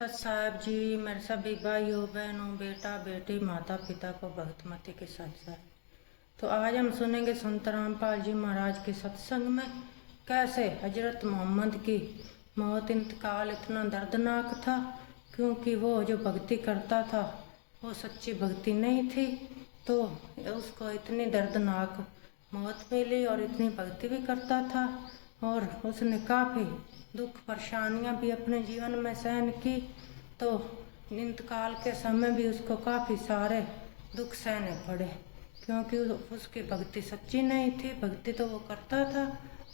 साहब जी, मेरे सभी भाइयों बहनों बेटा बेटी माता पिता को भक्तमती के साथ साथ। तो आज हम सुनेंगे संत रामपाल जी महाराज के सत्संग में कैसे हजरत मोहम्मद की मौत इंतकाल इतना दर्दनाक था, क्योंकि वो जो भक्ति करता था वो सच्ची भक्ति नहीं थी, तो उसको इतनी दर्दनाक मौत मिली और इतनी भक्ति भी करता था और उसने काफ़ी दुख परेशानियां भी अपने जीवन में सहन की। तो इंतकाल के समय भी उसको काफ़ी सारे दुख सहने पड़े, क्योंकि उसकी भक्ति सच्ची नहीं थी। भक्ति तो वो करता था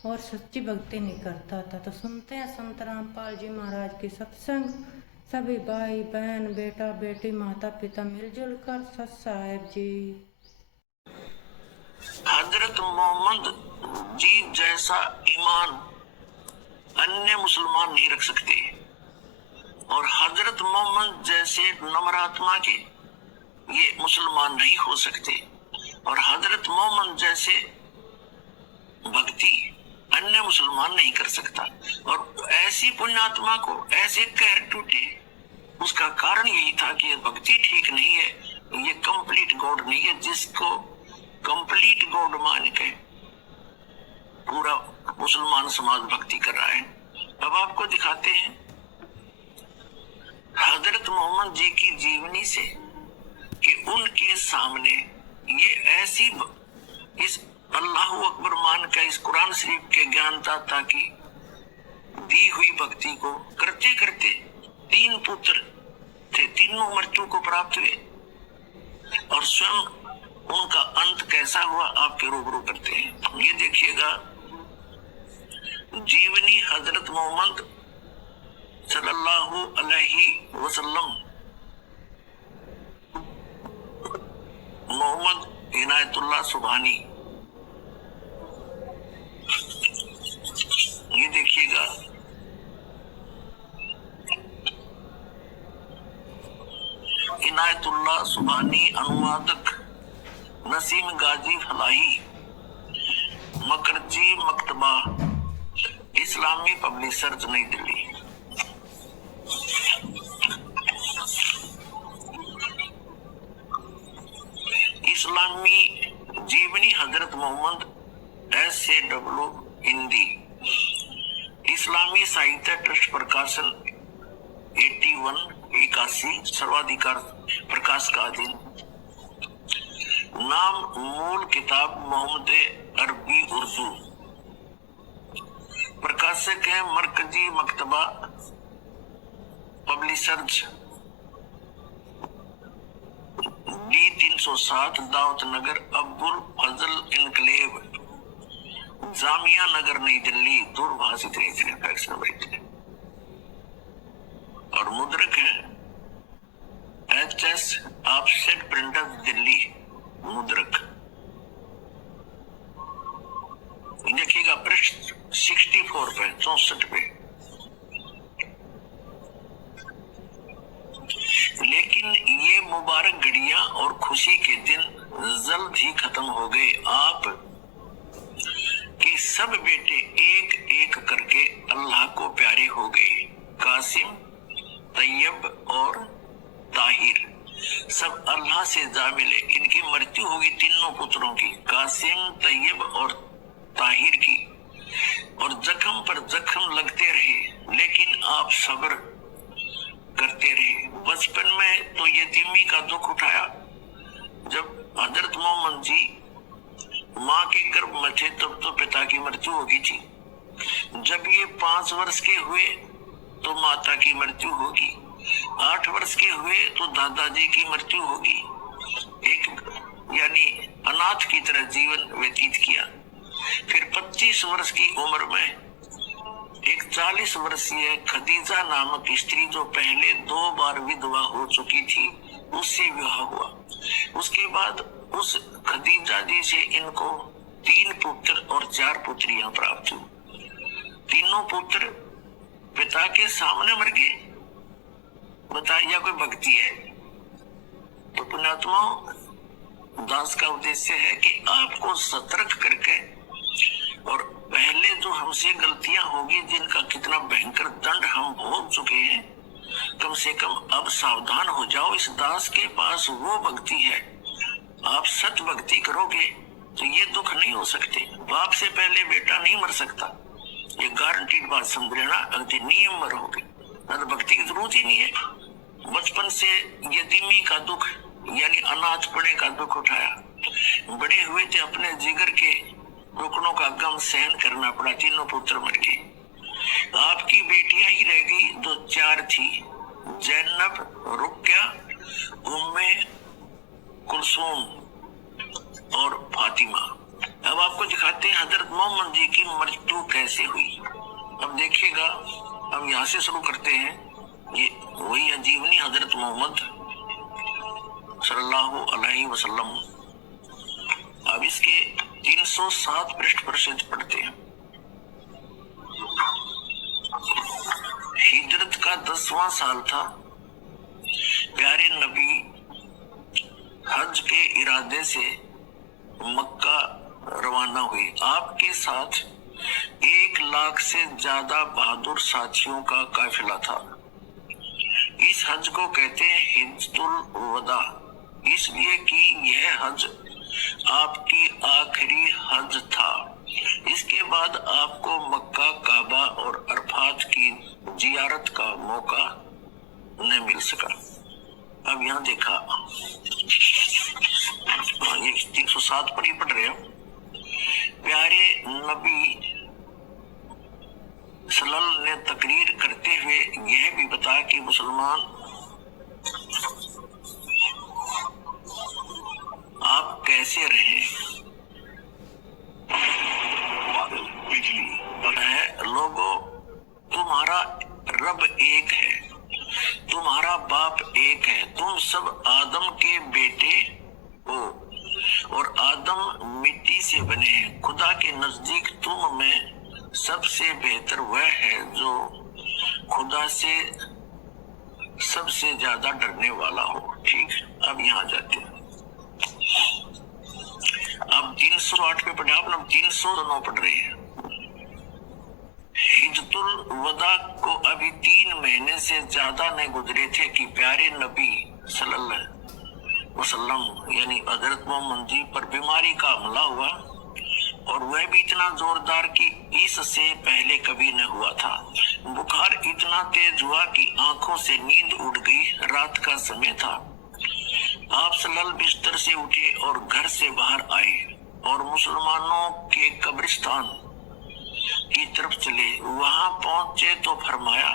और सच्ची भक्ति नहीं करता था। तो सुनते हैं संत रामपाल जी महाराज की सत्संग, सभी भाई बहन बेटा बेटी माता पिता मिलजुल कर। सत साहेब जी। हजरत मोहम्मद जी जैसा ईमान अन्य मुसलमान नहीं रख सकते और हजरत मोहम्मद जैसे नम्र आत्मा के ये मुसलमान नहीं हो सकते और हजरत मोहम्मद जैसे भक्ति अन्य मुसलमान नहीं कर सकता। और ऐसी पुण्यात्मा को ऐसे कहर टूटे, उसका कारण यही था कि ये भक्ति ठीक नहीं है, ये कंप्लीट गॉड नहीं है। जिसको कंप्लीट गॉड मान के पूरा मुसलमान समाज भक्ति कर रहा है। अब आपको दिखाते हैं हजरत मोहम्मद जी की जीवनी से कि उनके सामने ये ऐसी इस अल्लाह अकबर मान का इस कुरान शरीफ के ज्ञानदाता की दी हुई भक्ति को करते करते 3 पुत्र थे, तीनों मृत्यु को प्राप्त हुए और स्वयं उनका अंत कैसा हुआ आपके रूबरू करते हैं। ये देखिएगा जीवनी हजरत मोहम्मद सल्लल्लाहु अलैहि वसल्लम, मोहम्मद इनायतुल्लाह सुभानी। ये देखिएगा इनायतुल्लाह सुभानी, अनुवादक नसीम गाजी फलाही, मकरजी मकतबा, इस्लामी पब्लिशर्स, नई दिल्ली। इस्लामी जीवनी हजरत मोहम्मद SAW हिंदी, इस्लामी साहित्य ट्रस्ट प्रकाशन 81 सर्वाधिकार प्रकाश का अधीन। नाम मूल किताब मोहम्मद अरबी उर्दू, प्रकाशक है मरकजी मकतबा पब्लिशर्स, D307 दाऊद नगर, अब्दुल फजल इनकलेव, जामिया नगर, नई दिल्ली। दूरभाष इतने फैक्स नंबर इतने। और मुद्रक है HS ऑफसेट प्रिंटर दिल्ली, मुद्रक। देखिएगा पृष्ठ 64 पे 64 पे। लेकिन ये मुबारक घड़ियां और खुशी के दिन जल्द ही खत्म हो गए। आप के सब बेटे एक एक करके अल्लाह को प्यारे हो गए। कासिम, तैयब और ताहिर सब अल्लाह से जा मिले। इनकी मृत्यु होगी तीनों पुत्रों की, कासिम, तैयब और ताहिर की, और जख्म पर जख्म लगते रहे, लेकिन आप सब्र करते रहे। बचपन में तो यतीमी का दुख उठाया। जब हजरत मोहम्मद जी माँ के गर्भ में थे तब तो पिता की मृत्यु हो गई थी। जब ये 5 वर्ष के हुए तो माता की मृत्यु होगी। 8 वर्ष के हुए तो दादाजी की मृत्यु होगी। एक यानी अनाथ की तरह जीवन व्यतीत किया। फिर 25 वर्ष की उम्र में एक 40 वर्षीय खदीजा नामक स्त्री, जो पहले 2 बार विधवा हो चुकी थी, उससे विवाह हुआ। उसके बाद उस खदीजा जी से इनको 3 पुत्र और 4 पुत्रियां प्राप्त हुई। तीनों पुत्र पिता के सामने मर गए। बताइए कोई भक्ति है? तो पुण्यात्मा दास का उद्देश्य है कि आपको सतर्क करके, और पहले जो हमसे गलतियां होगी जिनका कितना भयंकर दंड हम भोग चुके हैं, कम कम से कम अब सावधान हो जाओ, इस दास के पास वो भक्ति है। आप सत भक्ति करोगे तो ये दुख नहीं हो सकते। बाप से पहले बेटा नहीं मर सकता, ये गारंटीड बात समझ लेना। अगले नियम में रहोगे तो भक्ति की जरूरत ही नहीं है। बचपन से यतीमी का दुख यानी अनाथपने का दुख उठाया, बड़े हुए थे अपने जिगर के टुकड़ों का गम सहन करना पड़ा, तीनों पुत्र मर गए। आपकी बेटियां ही रह गई जो 4 थी, जैनब, रुक्या, उम्मे कुलसूम और फातिमा। अब आपको दिखाते हैं हजरत मोहम्मद जी की मृत्यु कैसे हुई। अब देखिएगा, हम यहाँ से शुरू करते हैं। ये वही अजीवनी हजरत मोहम्मद सल्लल्लाहु अलैहि वसल्लम। अब इसके 307 पृष्ठ पर से पढ़ते हैं। हिजरत का 10वां साल था। प्यारे नबी हज के इरादे से मक्का रवाना हुई। आपके साथ 1 लाख से ज्यादा बहादुर साथियों का काफिला था। इस हज को कहते हैं हिज्जतुल वदा, इसलिए कि यह हज आपकी आखिरी हज था। इसके बाद आपको मक्का, काबा और अरफात की जियारत का मौका न मिल सका। अब यहाँ देखा, ये 307 पर ही पढ़ रहे हो। प्यारे नबी सल्लल्लाहु ने तकरीर करते हुए यह भी बताया कि मुसलमान आप कैसे रहे। बिजली है, लोगों तुम्हारा रब एक है, तुम्हारा बाप एक है, तुम सब आदम के बेटे हो और आदम मिट्टी से बने हैं। खुदा के नजदीक तुम में सबसे बेहतर वह है जो खुदा से सबसे ज्यादा डरने वाला हो। ठीक, अब यहाँ जाते हैं। अब 308 पे पढ़े, आप 309 पढ़ रहे हैं। हिज्जतुल वदा को अभी 3 महीने से ज्यादा नहीं गुजरे थे कि प्यारे नबी सल्लल्लाहु अलैहि वसल्लम यानी हजरत मोहम्मद जी पर बीमारी का हमला हुआ, और वह भी इतना जोरदार कि इससे पहले कभी न हुआ था। बुखार इतना तेज हुआ कि आंखों से नींद उड़ गई। रात का समय था। आप सल्लल्लाहु बिस्तर से उठे और घर से बाहर आए और मुसलमानों के कब्रिस्तान की तरफ चले। वहां पहुंचे तो फरमाया,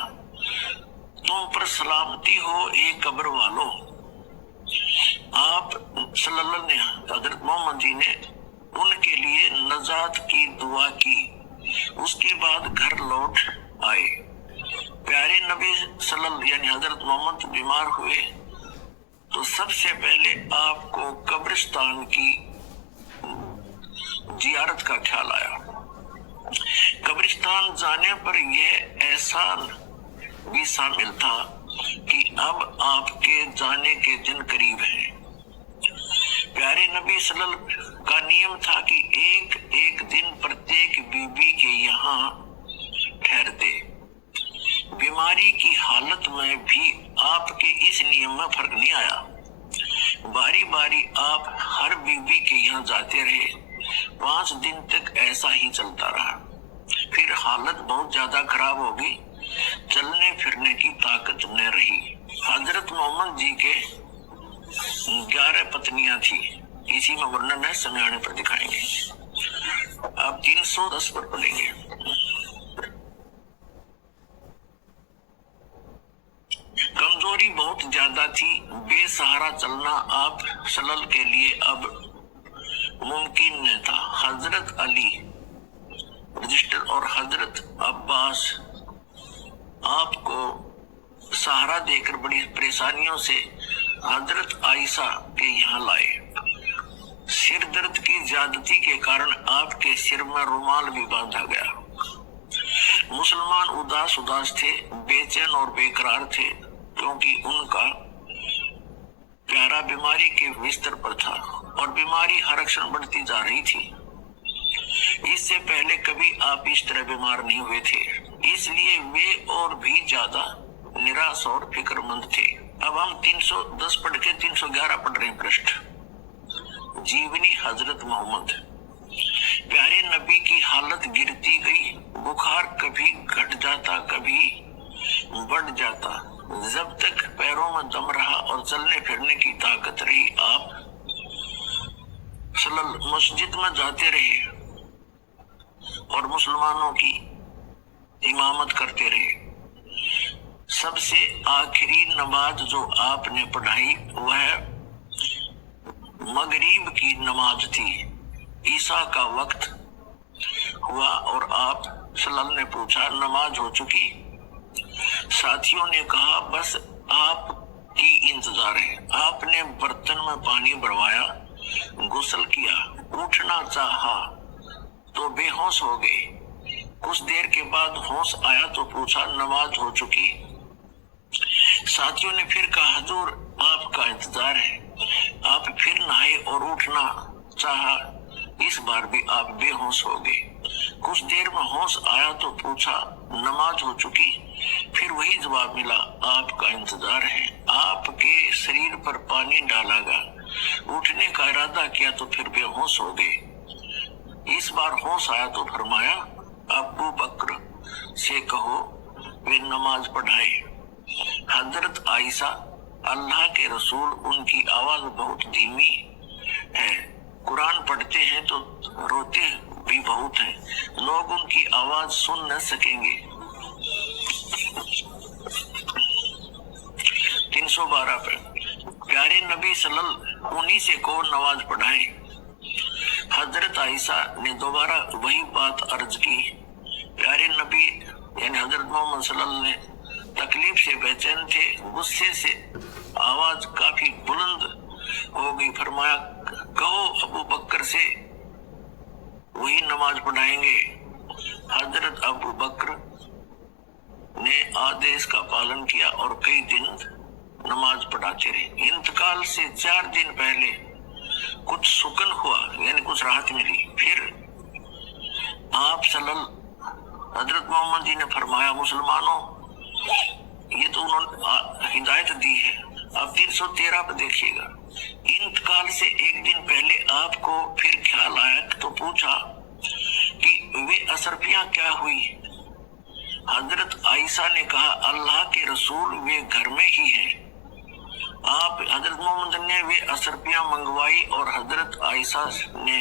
तुम पर सलामती हो ए कब्र वालों। आप सल्लल्लाहु ने हजरत मोहम्मद जी ने उनके लिए नजात की दुआ की। उसके बाद घर लौट आए। प्यारे नबी सल्लल्लाहु यानी हजरत मोहम्मद बीमार हुए तो सबसे पहले आपको कब्रिस्तान की जियारत का ख्याल आया। कब्रिस्तान जाने पर यह एहसान भी शामिल था कि अब आपके जाने के दिन करीब हैं। प्यारे नबी सल्लल्लाहु का नियम था कि एक दिन प्रत्येक बीबी के यहाँ ठहरते। बीमारी की हालत में भी आपके इस नियम में फर्क नहीं आया। बारी बारी आप हर बीबी के यहाँ जाते रहे। 5 दिन तक ऐसा ही चलता रहा। फिर हालत बहुत ज्यादा खराब हो गई, चलने फिरने की ताकत न रही। हजरत मोहम्मद जी के 11 पत्नियां थी। इसी में वर्णन है, समय आने पर दिखाएंगे। आप 310 पर पढ़ेंगे। कमजोरी बहुत ज्यादा थी। बेसहारा चलना आप सल्लल्लाहु के लिए अब मुमकिन न था। हजरत अली रजिस्टर और हजरत अब्बास आपको सहारा देकर बड़ी परेशानियों से हजरत आयशा के यहाँ लाए। सिर दर्द की ज्यादती के कारण आपके सिर में रुमाल भी बांधा गया। मुसलमान उदास थे, बेचैन और बेकरार थे, क्योंकि उनका प्यारा बीमारी के बिस्तर पर था और बीमारी हर क्षण बढ़ती जा रही थी। इससे पहले कभी आप इस तरह बीमार नहीं हुए थे, इसलिए वे और भी ज्यादा निराश और फिक्रमंद थे। अब हम 310 पढ़ के 311 पढ़ रहे हैं पृष्ठ। जीवनी हजरत मोहम्मद। प्यारे नबी की हालत गिरती गई, बुखार कभी घट जाता कभी बढ़ जाता। जब तक पैरों में दम रहा और चलने फिरने की ताकत रही, आप मस्जिद में जाते रहे और मुसलमानों की इमामत करते रहे। सबसे आखिरी नमाज जो आपने पढ़ाई वह मगरिब की नमाज थी। ईसा का वक्त हुआ और आप सल्लल्लाहु ने पूछा, नमाज हो चुकी? साथियों ने कहा, बस आपकी इंतजार है। आपने बर्तन में पानी भरवाया, गुस्ल किया, उठना चाहा तो बेहोश हो गए। कुछ देर के बाद होश आया तो पूछा, नमाज हो चुकी? साथियों ने फिर कहा, हुजूर आपका इंतजार है। आप फिर नहाए और उठना चाहा, इस बार भी आप बेहोश हो गए। कुछ देर में होश आया तो पूछा, नमाज हो चुकी? फिर वही जवाब मिला, आपका इंतजार है। आपके शरीर पर पानी डाला गया, उठने का इरादा किया तो फिर बेहोश हो गए। इस बार होश आया तो फरमाया, अबू बकर से कहो वे नमाज पढ़ाए। हजरत आयशा, अल्लाह के रसूल, उनकी आवाज बहुत धीमी है, कुरान पढ़ते हैं तो रोते भी बहुत हैं, लोग उनकी आवाज सुन न सकेंगे। 312 पे प्यारे नबी सल्लल्लाहु उन्हीं से को नमाज पढ़ाए। हजरत आयशा ने दोबारा वही बात अर्ज की। प्यारे नबी यानी हजरत मोहम्मद सल्लल्लाहु ने तकलीफ से बेचैन थे, गुस्से से आवाज काफी बुलंद हो गई। फरमाया, कहो अबू बकर से वही नमाज पढ़ाएंगे। हजरत अबू बकर ने आदेश का पालन किया और कई दिन नमाज पढ़ाते रहे। इंतकाल से 4 दिन पहले कुछ सुकन हुआ, यानी कुछ राहत मिली। फिर आप हजरत मोहम्मद जी ने फरमाया, मुसलमानों, ये तो उन्होंने हिदायत दी है। अब 313 पे देखिएगा। इंतकाल से 1 दिन पहले आपको फिर ख्याल आया तो पूछा कि वे असरफियां क्या हुई? हजरत आयशा ने कहा, अल्लाह के रसूल वे घर में ही हैं। आप हजरत मोहम्मद ने वे असरफियां मंगवाई और हजरत आयशा ने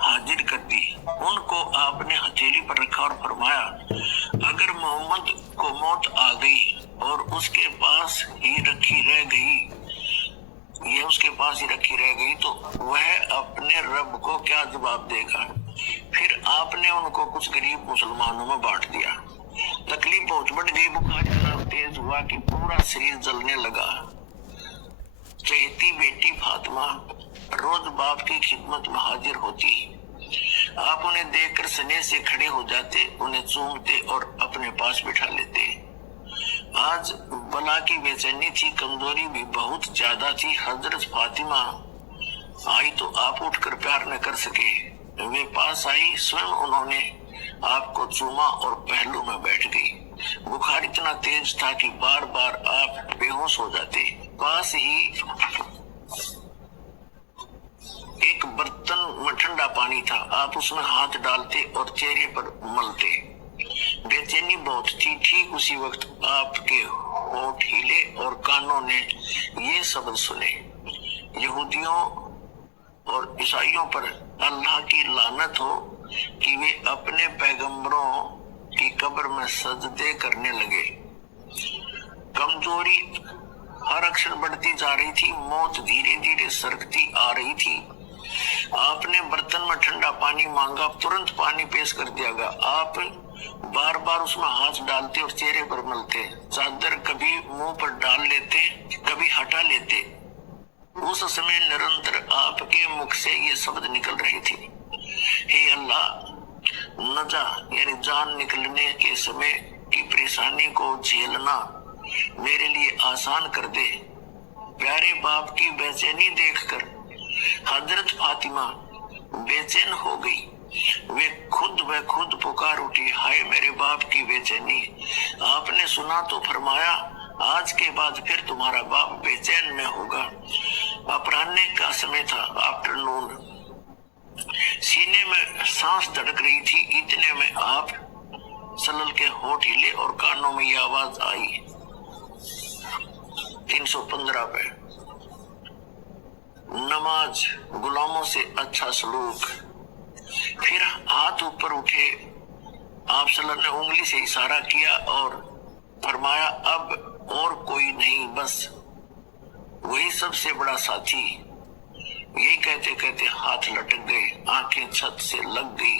हाजिर कर दी। उनको आपने हथेली पर रखा और फरमाया, अगर मोहम्मद को मौत आ गई और उसके पास ही रखी रह गई तो वह अपने रब को क्या जवाब देगा? फिर आपने उनको कुछ गरीब मुसलमानों में बांट दिया। तकलीफ बहुत बढ़ गई, बुखार इतना तेज हुआ कि पूरा शरीर जलने लगा। चहेती बेटी फातिमा रोज बाप की खिदमत में हाजिर होती। आप उन्हें देखकर स्नेह से खड़े हो जाते, उन्हें चूमते और अपने पास बिठा लेते। आज बला की बेचैनी थी, कमजोरी भी बहुत ज्यादा थी। हजरत फातिमा आई तो आप उठकर प्यार न कर सके। वे पास आई, स्वयं उन्होंने आपको चूमा और पहलू में बैठ गई। बुखार इतना तेज था कि बार बार आप बेहोश हो जाते। पास ही एक बर्तन में ठंडा पानी था, आप उसमें हाथ डालते और चेहरे पर मलते। बेचैनी बहुत थी। ठीक उसी वक्त आपके होठ हिले और कानों ने ये शब्द सुने, यहूदियों और ईसाइयों पर अल्लाह की लानत हो कि वे अपने पैगंबरों की कब्र में सजदे करने लगे। कमजोरी हर अक्षर बढ़ती जा रही थी, मौत धीरे धीरे सरकती आ रही थी। आपने बर्तन में ठंडा पानी मांगा, तुरंत पानी पेश कर दिया गया। आप बार बार उसमें हाथ डालते और चेहरे पर मलते। चादर कभी मुंह पर डाल लेते, कभी हटा लेते। उस समय निरंतर आपके मुख से ये शब्द निकल रही थी, हे अल्लाह, नजा यानी जान निकलने के समय की परेशानी को झेलना मेरे लिए आसान कर दे। प्यारे बाप की बेचैनी देखकर हजरत फातिमा बेचैन हो गई। वे खुद पुकार उठी, हाय मेरे बाप की बेचैनी। आपने सुना तो फरमाया, आज के बाद फिर तुम्हारा बाप बेचैन न होगा। अपराह्न का समय था, आफ्टरनून। सीने में सांस धड़क रही थी, इतने में आप सलल के होठ हिले और कानों में ये आवाज आई, 315 पे, नमाज गुलामों से अच्छा सलूक। फिर हाथ ऊपर उठे, आप सल्लल्लाहु ने उंगली से इशारा किया और फरमाया, अब और कोई नहीं, बस वही सबसे बड़ा साथी। यही कहते कहते हाथ लटक गए, आंखें छत से लग गई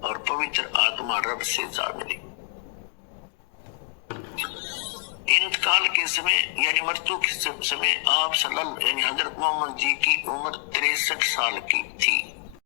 और पवित्र आत्मा रब से जा मिली। इंतकाल के समय यानी मृत्यु के समय आप सल्लल्लाहु यानी हजरत मोहम्मद जी की उम्र 63 साल की थी।